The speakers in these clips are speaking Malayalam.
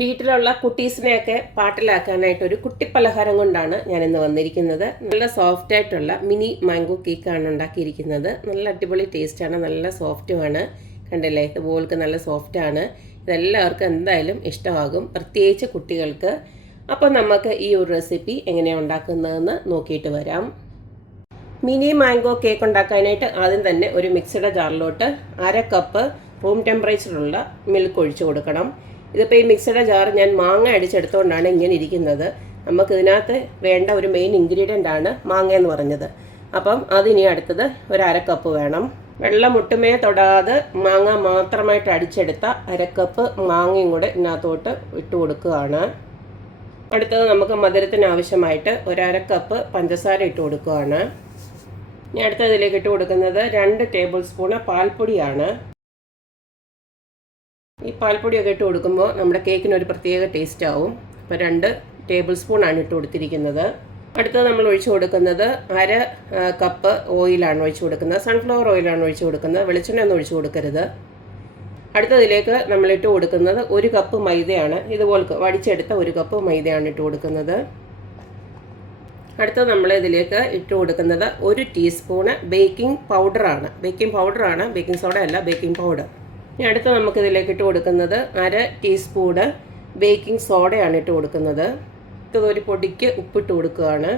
വീട്ടിലുള്ള കുട്ടീസിനെയൊക്കെ പാട്ടിലാക്കാനായിട്ട് ഒരു കുട്ടിപ്പലഹാരം കൊണ്ടാണ് ഞാനിന്ന് വന്നിരിക്കുന്നത്. നല്ല സോഫ്റ്റ് ആയിട്ടുള്ള മിനി മാംഗോ കേക്കാണ് ഉണ്ടാക്കിയിരിക്കുന്നത്. നല്ല അടിപൊളി ടേസ്റ്റാണ്, നല്ല സോഫ്റ്റുമാണ്. കണ്ടില്ലേ, ഇതുപോലൊക്കെ നല്ല സോഫ്റ്റാണ്. ഇതെല്ലാവർക്കും എന്തായാലും ഇഷ്ടമാകും, പ്രത്യേകിച്ച് കുട്ടികൾക്ക്. അപ്പോൾ നമുക്ക് ഈ ഒരു റെസിപ്പി എങ്ങനെയാണ് ഉണ്ടാക്കുന്നതെന്ന് നോക്കിയിട്ട് വരാം. മിനി മാംഗോ കേക്ക് ഉണ്ടാക്കാനായിട്ട് ആദ്യം തന്നെ ഒരു മിക്സിയുടെ ജാറിലോട്ട് 1/2 കപ്പ് റൂം ടെമ്പറേച്ചറുള്ള മിൽക്ക് ഒഴിച്ചു കൊടുക്കണം. ഇതിപ്പോൾ ഈ മിക്സിയുടെ ജാർ ഞാൻ മാങ്ങ അടിച്ചെടുത്തുകൊണ്ടാണ് ഇങ്ങനെ ഇരിക്കുന്നത്. നമുക്കിതിനകത്ത് വേണ്ട ഒരു മെയിൻ ഇൻഗ്രീഡിയൻ്റ് ആണ് മാങ്ങ എന്ന് പറഞ്ഞത്. അപ്പം അതിനി അടുത്തത് ഒരു 1/2 കപ്പ് വേണം. വെള്ളം ഒട്ടുമേ തൊടാതെ മാങ്ങ മാത്രമായിട്ട് അടിച്ചെടുത്ത 1/2 കപ്പ് മാങ്ങയും കൂടെ ഇതിനകത്തോട്ട് ഇട്ട് കൊടുക്കുകയാണ്. അടുത്തത് നമുക്ക് മധുരത്തിന് ആവശ്യമായിട്ട് ഒരു 1/2 കപ്പ് പഞ്ചസാര ഇട്ട് കൊടുക്കുകയാണ്. ഇനി അടുത്തതിലേക്ക് ഇട്ട് കൊടുക്കുന്നത് 2 ടേബിൾ സ്പൂണ് പാൽപ്പൊടിയാണ്. ഈ പാൽപ്പൊടിയൊക്കെ ഇട്ട് കൊടുക്കുമ്പോൾ നമ്മുടെ കേക്കിന് ഒരു പ്രത്യേക ടേസ്റ്റ് ആവും. അപ്പോൾ 2 ടേബിൾ സ്പൂണാണ് ഇട്ട് കൊടുത്തിരിക്കുന്നത്. അടുത്തത് നമ്മൾ ഒഴിച്ചു കൊടുക്കുന്നത് 1/2 കപ്പ് ഓയിലാണ് ഒഴിച്ചു കൊടുക്കുന്നത്. സൺഫ്ലവർ ഓയിലാണ് ഒഴിച്ചു കൊടുക്കുന്നത്, വെളിച്ചെണ്ണ ഒന്നും ഒഴിച്ചു കൊടുക്കരുത്. അടുത്തതിലേക്ക് നമ്മൾ ഇട്ട് കൊടുക്കുന്നത് 1 കപ്പ് മൈദയാണ്. ഇതുപോലെ വടിച്ചെടുത്ത 1 കപ്പ് മൈദയാണ് ഇട്ട് കൊടുക്കുന്നത്. അടുത്തത് നമ്മൾ ഇതിലേക്ക് ഇട്ട് കൊടുക്കുന്നത് 1 ടീസ്പൂണ് ബേക്കിംഗ് പൗഡറാണ്. ബേക്കിംഗ് സോഡ അല്ല, ബേക്കിംഗ് പൗഡർ. ഇനി അടുത്ത് നമുക്കിതിലേക്ക് ഇട്ട് കൊടുക്കുന്നത് 1/2 ടീസ്പൂണ് ബേക്കിംഗ് സോഡയാണ് ഇട്ട് കൊടുക്കുന്നത്. ഇതൊരു പൊടിക്ക് ഉപ്പിട്ട് കൊടുക്കുകയാണ്.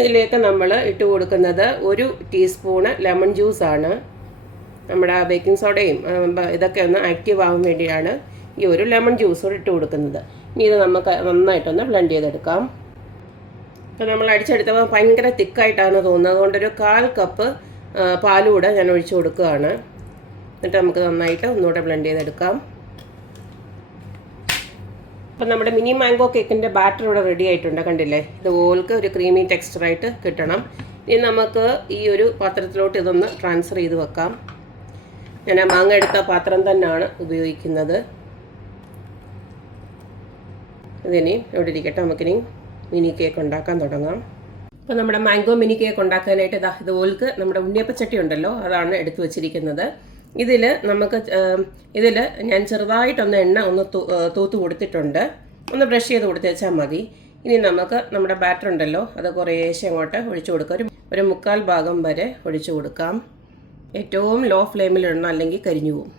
ഇതിലേക്ക് നമ്മൾ ഇട്ട് കൊടുക്കുന്നത് 1 ടീസ്പൂണ് ലെമൺ ജ്യൂസാണ്. നമ്മുടെ ബേക്കിംഗ് സോഡയും ഇതൊക്കെ ഒന്ന് ആക്റ്റീവ് ആവാൻ വേണ്ടിയാണ് ഈ ഒരു ലെമൺ ജ്യൂസ് ഇട്ട് കൊടുക്കുന്നത്. ഇനി ഇത് നമുക്ക് നന്നായിട്ടൊന്ന് ബ്ലെൻഡ് ചെയ്തെടുക്കാം. അപ്പോൾ നമ്മൾ അടിച്ചെടുത്തപ്പോൾ ഭയങ്കര തിക്കായിട്ടാണ് തോന്നുന്നത്. അതുകൊണ്ടൊരു 1/4 കപ്പ് പാലുകൂടെ ഞാൻ ഒഴിച്ചു കൊടുക്കുകയാണ്. എന്നിട്ട് നമുക്ക് നന്നായിട്ട് ഒന്നുകൂടെ ബ്ലെൻഡ് ചെയ്തെടുക്കാം. അപ്പം നമ്മുടെ മിനി മാംഗോ കേക്കിൻ്റെ ബാറ്റർ ഇവിടെ റെഡി ആയിട്ടുണ്ട്. കണ്ടില്ലേ, ഇതുപോലൊക്കെ ഒരു ക്രീമി ടെക്സ്ചറായിട്ട് കിട്ടണം. ഇനി നമുക്ക് ഈ ഒരു പാത്രത്തിലോട്ട് ഇതൊന്ന് ട്രാൻസ്ഫർ ചെയ്ത് വെക്കാം. ഞാൻ ആ മാങ്ങ എടുത്ത പാത്രം തന്നെയാണ് ഉപയോഗിക്കുന്നത്. ഇതിനി ഇവിടെ ഇരിക്കട്ടെ, നമുക്കിനി മിനി കേക്ക് ഉണ്ടാക്കാൻ തുടങ്ങാം. അപ്പോൾ നമ്മുടെ മാംഗോ മിനി കേക്ക് ഉണ്ടാക്കാനായിട്ട് ഇതുപോലക്ക് നമ്മുടെ ഉണ്ണിയപ്പച്ചട്ടി ഉണ്ടല്ലോ, അതാണ് എടുത്തു വച്ചിരിക്കുന്നത്. ഇതിൽ ഞാൻ ചെറുതായിട്ടൊന്ന് എണ്ണ ഒന്ന് തൂത്ത് കൊടുത്തിട്ടുണ്ട്. ഒന്ന് ബ്രഷ് ചെയ്ത് കൊടുത്ത് വെച്ചാൽ മതി. ഇനി നമുക്ക് നമ്മുടെ ബാറ്റർ ഉണ്ടല്ലോ, അത് കുറേശ്ശെ അങ്ങോട്ട് ഒഴിച്ചു കൊടുക്കാം. ഒരു 1/4 ഭാഗം വരെ ഒഴിച്ചു കൊടുക്കാം. ഏറ്റവും ലോ ഫ്ലെയിമിലിടണം, അല്ലെങ്കിൽ കരിഞ്ഞു പോകും.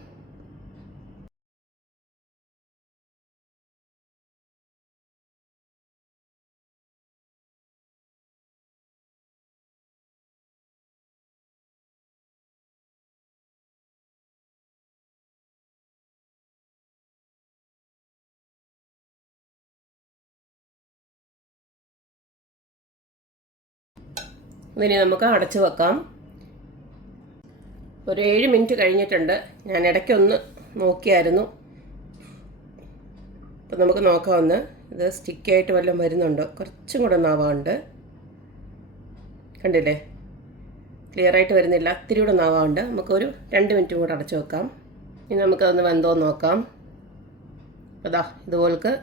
ഇതിനെ നമുക്ക് അടച്ചു വെക്കാം. ഒരു 7 മിനിറ്റ് കഴിഞ്ഞിട്ടുണ്ട്. ഞാൻ ഇടയ്ക്കൊന്ന് നോക്കിയായിരുന്നു. അപ്പം നമുക്ക് നോക്കാമെന്ന്. ഇത് സ്റ്റിക്കായിട്ട് വല്ലതും വരുന്നുണ്ടോ, കുറച്ചും കൂടെ നാവാണ്ട്. കണ്ടില്ലേ, ക്ലിയറായിട്ട് വരുന്നില്ല, ഇത്തിരി കൂടെ നാവാണ്ട്. നമുക്കൊരു 2 മിനിറ്റും കൂടെ അടച്ചു വെക്കാം. ഇനി നമുക്കതൊന്ന് വെന്തോ നോക്കാം. അതാ ഇതുപോലക്ക്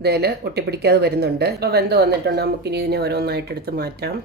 ഇതിൽ ഒട്ടിപ്പിടിക്കാതെ വരുന്നുണ്ട്. അപ്പോൾ വെന്ത് വന്നിട്ടുണ്ട്. നമുക്കിനി ഇതിനെ ഓരോന്നായിട്ട് എടുത്ത് മാറ്റാം.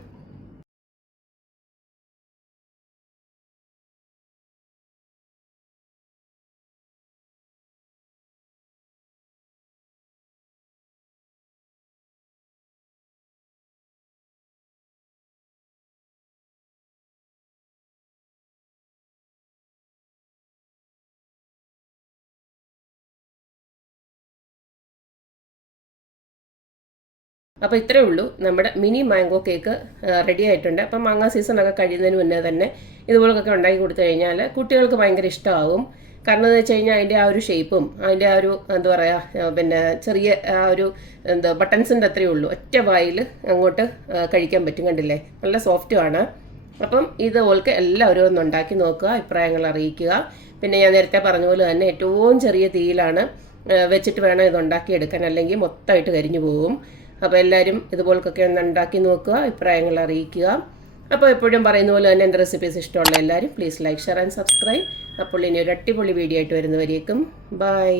അപ്പോൾ ഇത്രയേ ഉള്ളൂ, നമ്മുടെ മിനി മാംഗോ കേക്ക് റെഡി ആയിട്ടുണ്ട്. അപ്പം മാങ്ങ സീസണൊക്കെ കഴിയുന്നതിന് മുന്നേ തന്നെ ഇതുപോലൊക്കെ ഉണ്ടാക്കി കൊടുത്തു കഴിഞ്ഞാൽ കുട്ടികൾക്ക് ഭയങ്കര ഇഷ്ടമാകും. കാരണം എന്ന് വെച്ച് കഴിഞ്ഞാൽ അതിൻ്റെ ആ ഒരു ഷേപ്പും അതിൻ്റെ ആ ഒരു എന്താ പറയുക, പിന്നെ ചെറിയ ആ ഒരു ബട്ടൺസിൻ്റെ അത്രയേ ഉള്ളൂ, ഒറ്റ വായിൽ അങ്ങോട്ട് കഴിക്കാൻ പറ്റും. കണ്ടില്ലേ, നല്ല സോഫ്റ്റുമാണ്. അപ്പം ഇതുപോലൊക്കെ എല്ലാവരും ഒന്ന് ഉണ്ടാക്കി നോക്കുക, അഭിപ്രായങ്ങൾ അറിയിക്കുക. പിന്നെ ഞാൻ നേരത്തെ പറഞ്ഞ പോലെ തന്നെ ഏറ്റവും ചെറിയ തീയിലാണ് വെച്ചിട്ട് വേണം ഇത് ഉണ്ടാക്കിയെടുക്കാൻ, അല്ലെങ്കിൽ മൊത്തമായിട്ട് കരിഞ്ഞു പോകും. അപ്പോൾ എല്ലാവരും ഇതുപോലൊക്കെ ഒന്ന് ഉണ്ടാക്കി നോക്കുക, അഭിപ്രായങ്ങൾ അറിയിക്കുക. അപ്പോൾ എപ്പോഴും പറയുന്ന പോലെ തന്നെ എൻ്റെ റെസിപ്പീസ് ഇഷ്ടമുള്ള എല്ലാവരും please like, share and subscribe. അപ്പോൾ ഇനി ഒരു അടിപൊളി വീഡിയോ ആയിട്ട് വരുന്നവരേക്കും ബൈ.